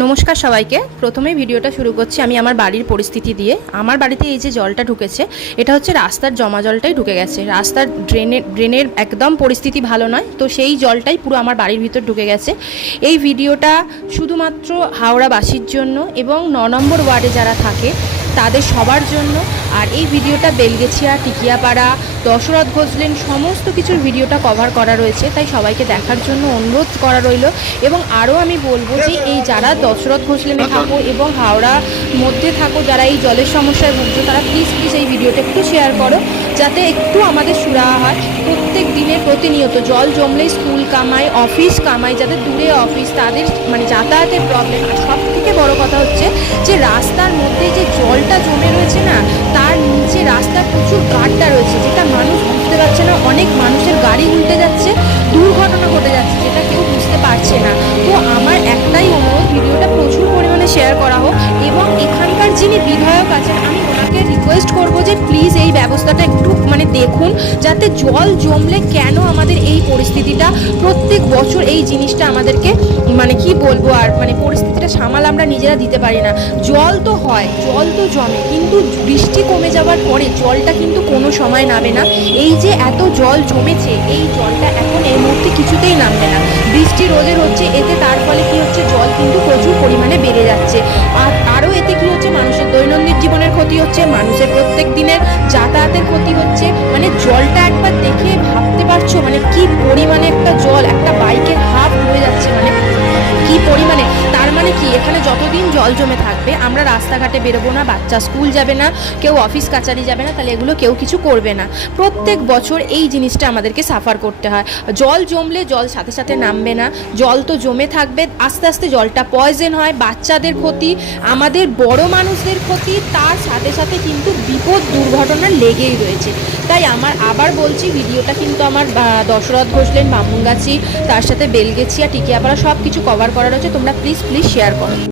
নমস্কার সবাইকে। প্রথমেই ভিডিওটা শুরু করছি আমি আমার বাড়ির পরিস্থিতি দিয়ে। আমার বাড়িতে এই যে জলটা ঢুকেছে, এটা হচ্ছে রাস্তার জমা জলটাই ঢুকে গেছে। রাস্তার ড্রেনের একদম পরিস্থিতি ভালো নয়, তো সেই জলটাই পুরো আমার বাড়ির ভিতর ঢুকে গেছে। এই ভিডিওটা শুধুমাত্র হাওড়াবাসীর জন্য এবং 9 নম্বর ওয়ার্ডে যারা থাকে তাদের সবার জন্য। আর এই ভিডিওটা বেলগেছিয়া, টিকিয়াপাড়া, দশরথ ঘোষলেন সমস্ত কিছুর ভিডিওটা কভার করা রয়েছে, তাই সবাইকে দেখার জন্য অনুরোধ করা রইল। এবং আরও আমি বলবো যে এই যারা দশরথ ঘোষলেনে থাকো এবং হাওড়া মধ্যে থাকো, যারা এই জলের সমস্যায় ভুগছো, তারা প্লিজ এই ভিডিওটা একটু শেয়ার করো, যাতে একটু আমাদের সুরাহা হয়। প্রত্যেক দিনের প্রতিনিয়ত জল জমলেই স্কুল কামায়, অফিস কামায়, যাদের দূরে অফিস তাদের মানে যাতায়াতের প্রবলেম। আর সব থেকে বড়ো কথা হচ্ছে যে রাস্তার মধ্যে যে জলটা জমে রয়েছে না, তার নিচে রাস্তার প্রচুর গাড্ডা রয়েছে, যেটা মানুষ বুঝতে পারছে না। অনেক মানুষের গাড়ি উল্টে যাচ্ছে, দুর্ঘটনা ঘটে যাচ্ছে, যেটা কেউ বুঝতে পারছে না। তো আমার একটাই অনুরোধ, ভিডিওটা প্রচুর পরিমাণে শেয়ার করা হোক। এবং এখানকার যিনি বিধায়ক আছেন, আমি ওনাকে রিকোয়েস্ট করব যে প্লিজ এই ব্যবস্থাটা একটু দেখুন, যাতে জল জমলে কেন আমাদের এই পরিস্থিতিটা প্রত্যেক বছর এই জিনিসটা আমাদেরকে কি বলবো, আর পরিস্থিতিটা সামাল আমরা নিজেরা দিতে পারি না। জল তো হয়, জল তো জমে, কিন্তু বৃষ্টি কমে যাওয়ার পরে জলটা কিন্তু কোনো সময় নামে না। এই যে এত জল জমেছে, এই জলটা এখন এই মুহূর্তে কিছুতেই নামবে না। বৃষ্টি রোদের হচ্ছে, এতে তার ফলে কি হচ্ছে, জল কিন্তু প্রচুর পরিমাণে বেড়ে যাচ্ছে। আর আরও এতে কি হচ্ছে, মানুষের দৈনন্দিন জীবনের ক্ষতি হচ্ছে, মানুষের প্রত্যেক দিনের যাতায়াতের ক্ষতি হচ্ছে। জলটা একবার দেখে ভাবতে পারছো কি পরিমাণে একটা জল একটা বাইকের হাফ হয়ে যাচ্ছে, কি পরিমাণে। তার কি এখানে যতদিন জল জমে থাকবে আমরা রাস্তাঘাটে বেরোবো না, বাচ্চা স্কুল যাবে না, কেউ অফিস কাচারি যাবে না, তাহলে এগুলো কেউ কিছু করবে না। প্রত্যেক বছর এই জিনিসটা আমাদেরকে সাফার করতে হয়। জল জমলে জল সাথে সাথে নামবে না, জল তো জমে থাকবে, আস্তে আস্তে জলটা পয়জন হয়, বাচ্চাদের ক্ষতি, আমাদের বড় মানুষদের ক্ষতি, তার সাথে সাথে কিন্তু বিপদ দুর্ঘটনা লেগেই রয়েছে। তাই আমার আবার বলছি, ভিডিওটা কিন্তু আমার দশরথ ঘোষলেন, বামুনগাছি, তার সাথে বেলগেছিয়া, টিকিয়াপাড়া সব কিছু কভার করা রয়েছে। তোমরা প্লিজ শেয়ার করো।